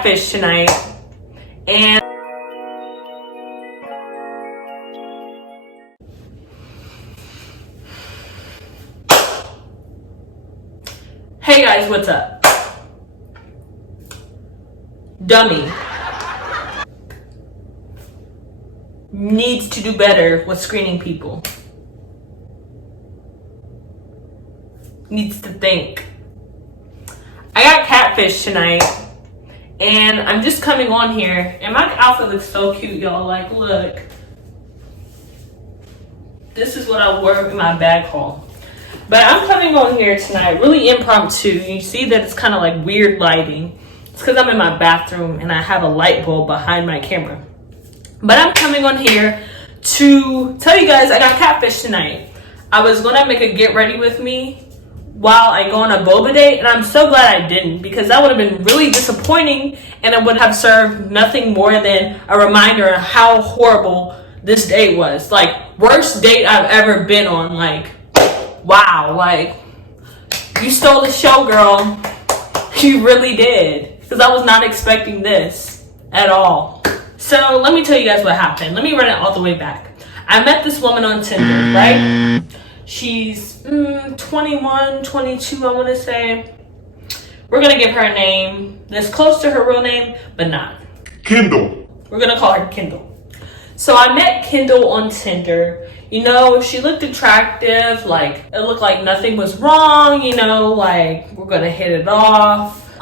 Catfished tonight, and hey guys, what's up? Dummy needs to do better with screening people. Needs to think. I got catfished tonight, and I'm just coming on here, and my outfit looks so cute, y'all. Like, look. This is what I wore in my bag haul. But I'm coming on here tonight, really impromptu. You see that it's kind of like weird lighting. It's because I'm in my bathroom, and I have a light bulb behind my camera. But I'm coming on here to tell you guys I got catfished tonight. I was going to make a get ready with me while I go on a boba date, and I'm so glad I didn't, because that would have been really disappointing, and it would have served nothing more than a reminder of how horrible this date was. Like, worst date I've ever been on. Like, wow, like, you stole the show, girl. You really did, because I was not expecting this at all. So let me tell you guys what happened. Let me run it all the way back. I met this woman on Tinder, right? She's 21, 22, I want to say. We're going to give her a name that's close to her real name, but not. Kendall. We're going to call her Kendall. So I met Kendall on Tinder. You know, she looked attractive. Like, it looked like nothing was wrong. You know, like, we're going to hit it off.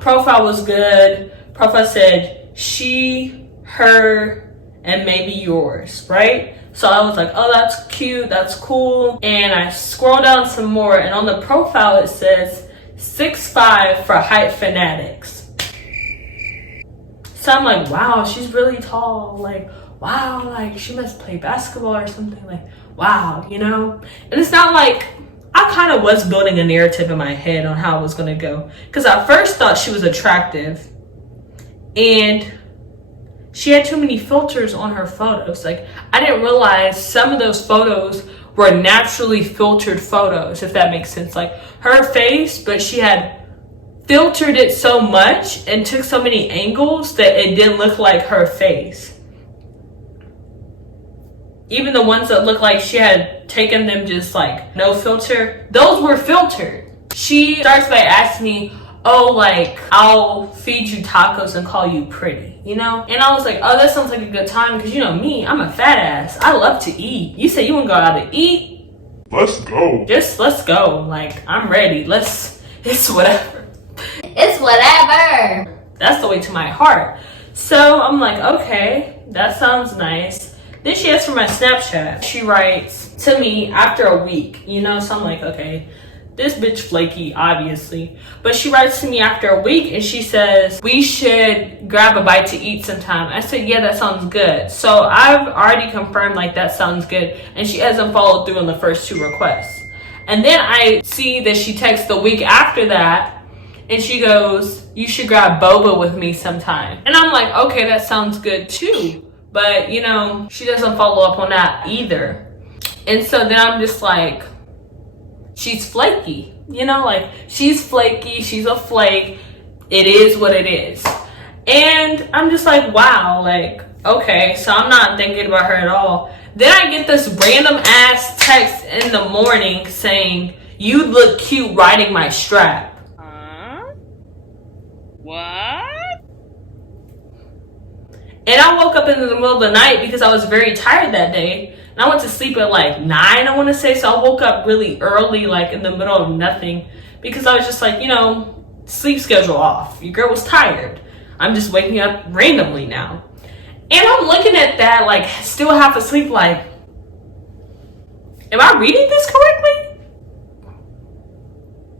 Profile was good. Profile said, she, her, and maybe yours, right? So I was like, oh, that's cute, that's cool. And I scroll down some more, and on the profile it says 6'5" for height fanatics. So I'm like, wow, she's really tall. Like, wow, like she must play basketball or something. Like, wow, you know? And it's not like, I kind of was building a narrative in my head on how it was gonna go. Because I first thought she was attractive, and she had too many filters on her photos. Like, I didn't realize some of those photos were naturally filtered photos, if that makes sense. Like, her face, but she had filtered it so much and took so many angles that it didn't look like her face. Even the ones that looked like she had taken them just like no filter, those were filtered. She starts by asking me, oh, like, I'll feed you tacos and call you pretty, you know? And I was like, oh, that sounds like a good time, because you know me, I'm a fat ass. I love to eat. You say you want to go out to eat? Let's go. Just let's go. Like, I'm ready. It's whatever. It's whatever. That's the way to my heart. So I'm like, okay, that sounds nice. Then she asks for my Snapchat. She writes to me after a week, you know? So I'm like, okay, this bitch flaky, obviously. But she writes to me after a week, and she says, we should grab a bite to eat sometime. I said, yeah, that sounds good. So I've already confirmed, like, that sounds good. And she hasn't followed through on the first 2 requests. And then I see that she texts the week after that, and she goes, you should grab boba with me sometime. And I'm like, okay, that sounds good too. But, you know, she doesn't follow up on that either. And so then I'm just like, she's flaky, you know, like, she's flaky, she's a flake, it is what it is. And I'm just like, wow, like, okay, so I'm not thinking about her at all. Then I get this random ass text in the morning saying, you look cute riding my strap. What? And I woke up in the middle of the night because I was very tired that day. And I went to sleep at like 9, I want to say. So I woke up really early, like in the middle of nothing. Because I was just like, you know, sleep schedule off. Your girl was tired. I'm just waking up randomly now. And I'm looking at that, like, still half asleep, like, am I reading this correctly?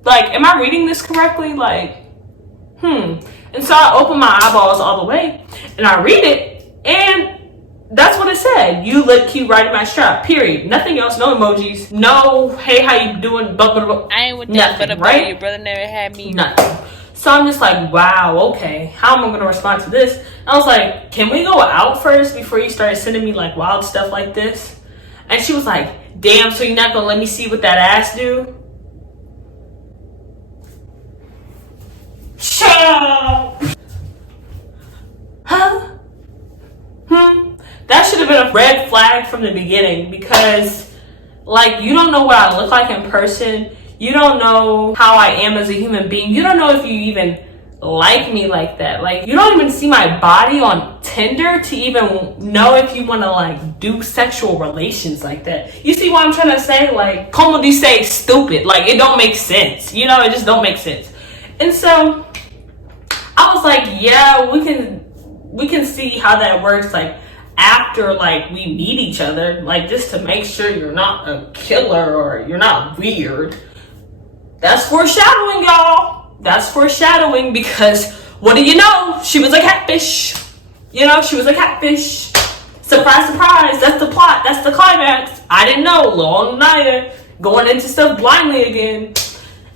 Like, am I reading this correctly? Like, And so I open my eyeballs all the way, and I read it, and that's what it said. You look cute riding my strap, period. Nothing else, no emojis, no, hey, how you doing, blah, blah, blah. I ain't with nothing, that, but right? your brother never had me. Nothing. So I'm just like, wow, okay, how am I going to respond to this? And I was like, can we go out first before you started sending me like wild stuff like this? And she was like, damn, so you're not going to let me see what that ass do? Shut up! flag from the beginning because, like, you don't know what I look like in person. You don't know how I am as a human being. You don't know if you even like me like that. Like, you don't even see my body on Tinder to even know if you want to, like, do sexual relations like that. You see what I'm trying to say? Like, 𝓁𝒾𝓀𝑒 stupid. Like, it don't make sense. You know, it just don't make sense. And so I was like, yeah, we can see how that works, like, after, like, we meet each other, like, just to make sure you're not a killer or you're not weird. That's foreshadowing, y'all. That's foreshadowing, because what do you know? She was a catfish. You know, she was a catfish. Surprise, surprise. That's the plot. That's the climax. I didn't know. Long night, going into stuff blindly again.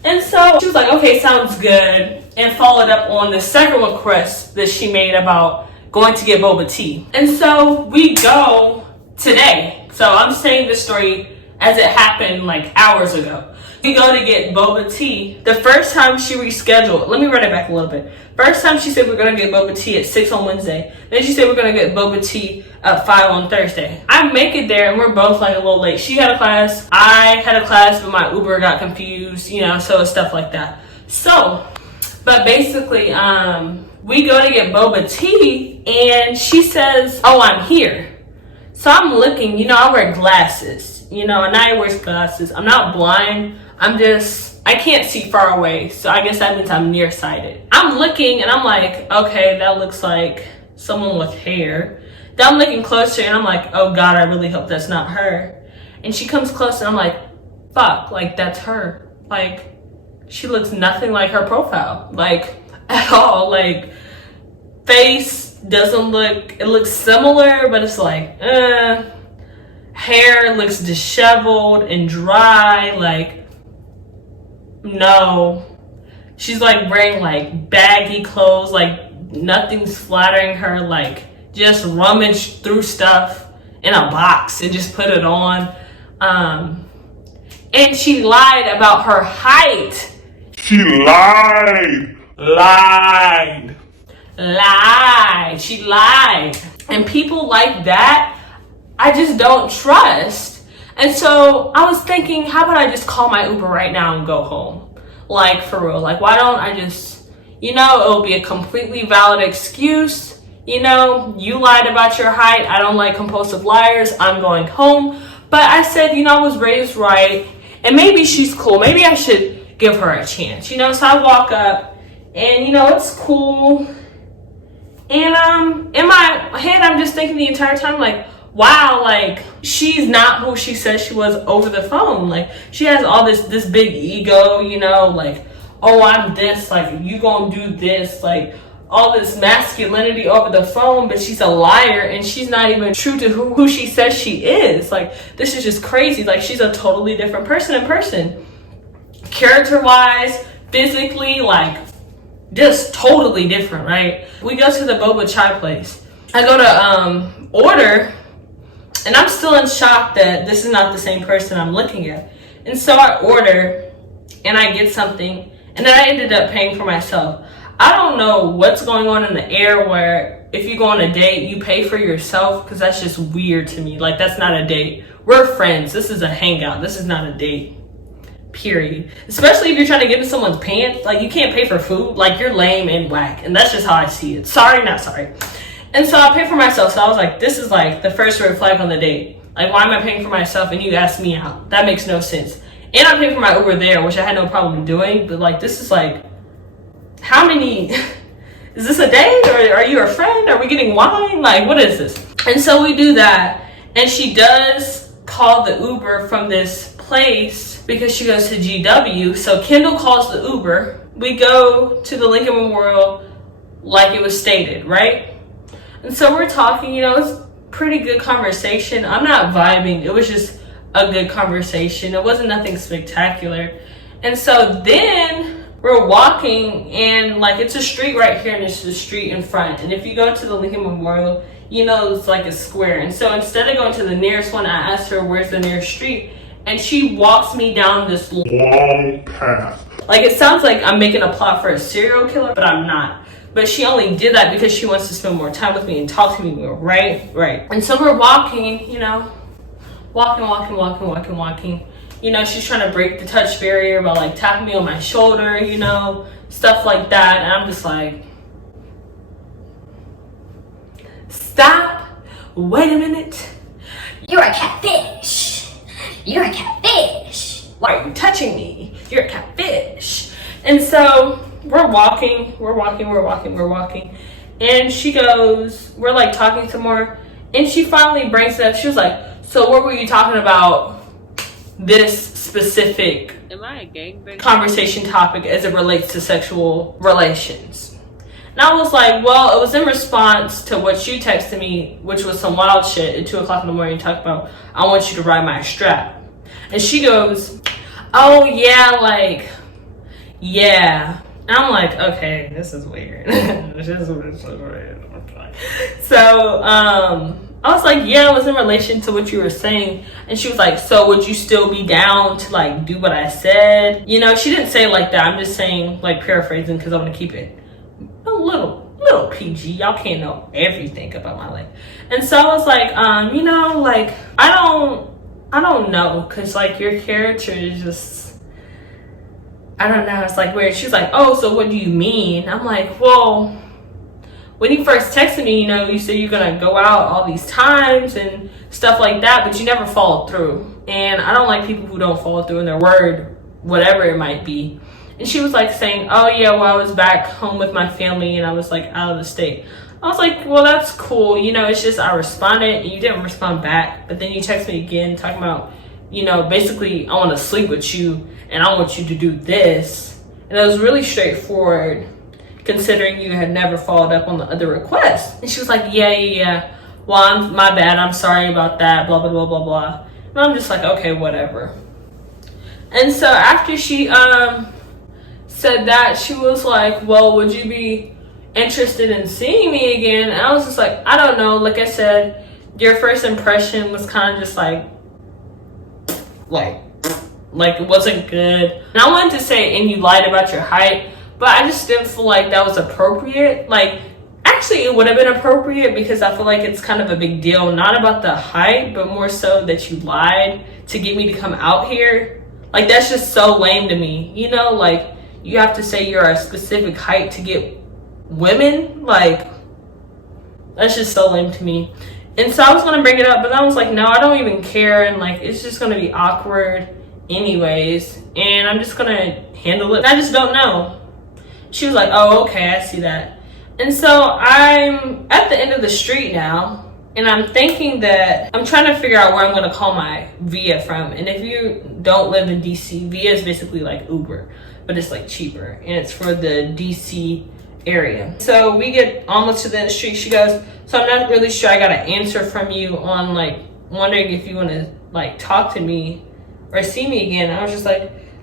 And so she was like, okay, sounds good. And followed up on the second request that she made about going to get boba tea. And so we go today. So I'm saying this story as it happened like hours ago. We go to get boba tea. The first time she rescheduled, let me run it back a little bit. First time she said we're gonna get boba tea at 6 on Wednesday. Then she said we're gonna get boba tea at 5 on Thursday. I make it there and we're both like a little late. She had a class, I had a class, but my Uber got confused, you know, so stuff like that. So, but basically, we go to get boba tea and she says, oh, I'm here. So I'm looking, you know, I wear glasses, you know, and I wear glasses. I'm not blind. I can't see far away. So I guess that means I'm nearsighted. I'm looking and I'm like, okay, that looks like someone with hair. Then I'm looking closer and I'm like, oh God, I really hope that's not her. And she comes close and I'm like, fuck, like that's her. Like, she looks nothing like her profile, like at all. Like, face doesn't look, it looks similar, but it's like, hair looks disheveled and dry, like, no. She's like wearing like baggy clothes, like nothing's flattering her, like just rummaged through stuff in a box and just put it on. And she lied about her height. She lied. She lied. And people like that, I just don't trust. And so I was thinking, how about I just call my Uber right now and go home? Like, for real. Like, why don't I just, you know, it'll be a completely valid excuse. You know, you lied about your height. I don't like compulsive liars. I'm going home. But I said, you know, I was raised right. And maybe she's cool. Maybe I should give her a chance. You know, so I walk up and, you know, it's cool. And in my head, I'm just thinking the entire time, like, wow, like, she's not who she says she was over the phone. Like, she has all this big ego, you know, like, oh, I'm this, like, you gonna do this, like, all this masculinity over the phone, but she's a liar and she's not even true to who she says she is. Like, this is just crazy. Like, she's a totally different person in person. Character-wise, physically, like, just totally different, right? We go to the boba chai place. I go to order, and I'm still in shock that this is not the same person I'm looking at. And so I order, and I get something, and then I ended up paying for myself. I don't know what's going on in the air where if you go on a date, you pay for yourself, because that's just weird to me. Like, that's not a date. We're friends. This is a hangout. This is not a date. Period. Especially if you're trying to get in someone's pants. Like, you can't pay for food. Like, you're lame and whack. And that's just how I see it. Sorry, not sorry. And so I paid for myself. So I was like, this is like the first red flag on the date. Like, why am I paying for myself and you ask me out? That makes no sense. And I paid for my Uber there, which I had no problem doing. But like, this is like, how many, is this a date? Or are you a friend? Are we getting wine? Like, what is this? And so we do that. And she does call the Uber from this place because she goes to GW. So Kendall calls the Uber. We go to the Lincoln Memorial like it was stated, right? And so we're talking, you know, it's pretty good conversation. I'm not vibing. It was just a good conversation. It wasn't nothing spectacular. And so then we're walking and like it's a street right here and it's the street in front. And if you go to the Lincoln Memorial, you know, it's like a square. And so instead of going to the nearest one, I asked her, where's the nearest street? And she walks me down this long path. Like, it sounds like I'm making a plot for a serial killer, but I'm not. but she only did that because she wants to spend more time with me and talk to me more, right? And so we're walking, you know, walking. You know, she's trying to break the touch barrier by like tapping me on my shoulder, you know, stuff like that. And I'm just like, stop, wait a minute. You're a catfish. You're a catfish. Why are you touching me? You're a catfish. And so we're walking. And she goes, we're like talking some more. And she finally brings it up. She was like, so what were you talking about this specific conversation topic as it relates to sexual relations? And I was like, well, it was in response to what you texted me, which was some wild shit at 2 o'clock in the morning, talking about, I want you to ride my strap. And she goes, oh yeah, like, yeah. And I'm like, okay, this is weird. This is weird. So, I was like, yeah, it was in relation to what you were saying. And she was like, so would you still be down to like do what I said? You know, she didn't say it like that. I'm just saying, like, paraphrasing, because I want to keep it a little PG. Y'all can't know everything about my life. And so I was like, you know, like, I don't know, because like your character is just, I don't know, it's like weird. She's like, oh, so what do you mean? I'm like, well, when you first texted me, you know, you said you're gonna go out all these times and stuff like that, but you never followed through. And I don't like people who don't follow through in their word, whatever it might be. And she was like saying, oh yeah, well, I was back home with my family and I was like out of the state. I was like, well, that's cool. You know, it's just I responded and you didn't respond back. But then you text me again talking about, you know, basically I want to sleep with you and I want you to do this. And it was really straightforward, considering you had never followed up on the other requests. And she was like, yeah. Well, my bad. I'm sorry about that. Blah, blah, blah, blah, blah. And I'm just like, okay, whatever. And so after she said that, she was like, well, would you be interested in seeing me again? And I was just like, I don't know. Like I said, your first impression was kind of just like it wasn't good. And I wanted to say, and you lied about your height, but I just didn't feel like that was appropriate. Like, actually, it would have been appropriate because I feel like it's kind of a big deal. Not about the height, but more so that you lied to get me to come out here. Like, that's just so lame to me. You know, like, you have to say you're a specific height to get women. Like, that's just so lame to me. And so I was going to bring it up, but I was like, no, I don't even care. And, like, it's just going to be awkward anyways. And I'm just going to handle it. I just don't know. She was like, oh, okay, I see that. And so I'm at the end of the street now, and I'm thinking that I'm trying to figure out where I'm going to call my Via from. And if you don't live in DC, Via is basically like Uber, but it's like cheaper, and it's for the DC area. So we get almost to the end of the street. She goes, so I'm not really sure I got an answer from you on like wondering if you want to like talk to me or see me again. I was just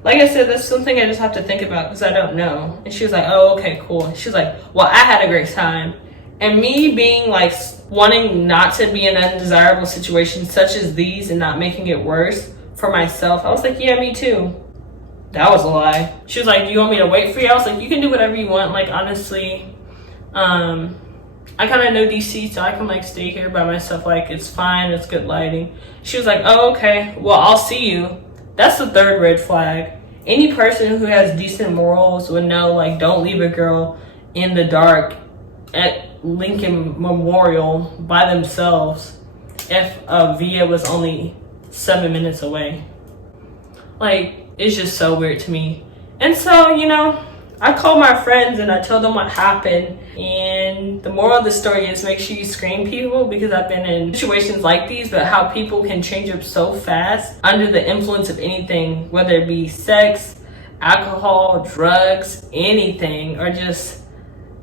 like I said, that's something I just have to think about because I don't know. And she was like, oh, okay, cool. She was like, well, I had a great time. And me being like wanting not to be in undesirable situations such as these and not making it worse for myself, I was like, yeah, me too. That was a lie. She was like, do you want me to wait for you? I was like, you can do whatever you want. Like, honestly, I kind of know DC, so I can like stay here by myself. Like, it's fine. It's good lighting. She was like, oh, okay. Well, I'll see you. That's the third red flag. Any person who has decent morals would know, like, don't leave a girl in the dark at Lincoln Memorial by themselves if Via was only 7 minutes away. Like, it's just so weird to me. And so, you know, I called my friends and I told them what happened. And the moral of the story is make sure you screen people, because I've been in situations like these, but how people can change up so fast under the influence of anything, whether it be sex, alcohol, drugs, anything, or just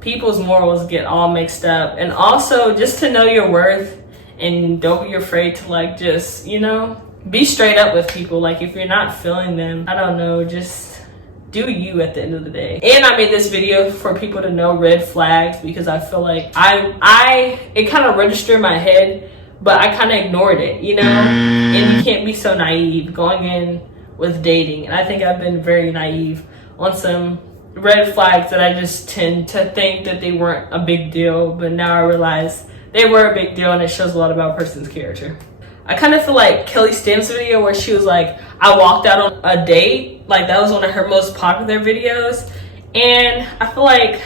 people's morals get all mixed up. And also just to know your worth and don't be afraid to like just, you know, be straight up with people. Like if you're not feeling them, I don't know, just do you at the end of the day. And I made this video for people to know red flags because I feel like it kind of registered in my head, but I kind of ignored it, you know? And you can't be so naive going in with dating. And I think I've been very naive on some red flags that I just tend to think that they weren't a big deal, but now I realize they were a big deal, and it shows a lot about a person's character. I kind of feel like Kelly Stamps' video where she was like, I walked out on a date, like that was one of her most popular videos, and I feel like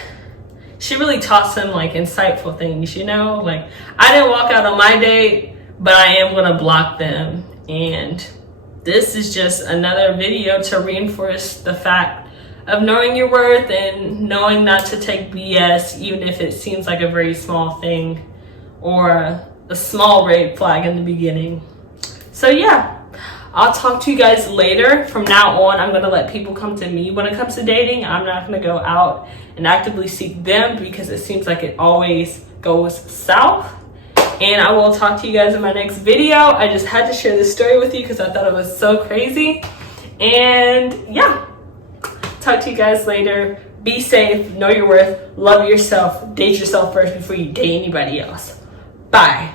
she really taught some like insightful things, you know? Like, I didn't walk out on my date, but I am gonna block them. And this is just another video to reinforce the fact of knowing your worth and knowing not to take BS, even if it seems like a very small thing or a small red flag in the beginning. So yeah, I'll talk to you guys later. From now on, I'm gonna let people come to me when it comes to dating. I'm not gonna go out and actively seek them because it seems like it always goes south. And I will talk to you guys in my next video. I just had to share this story with you because I thought it was so crazy. And yeah, talk to you guys later. Be safe, know your worth, love yourself, date yourself first before you date anybody else. Bye.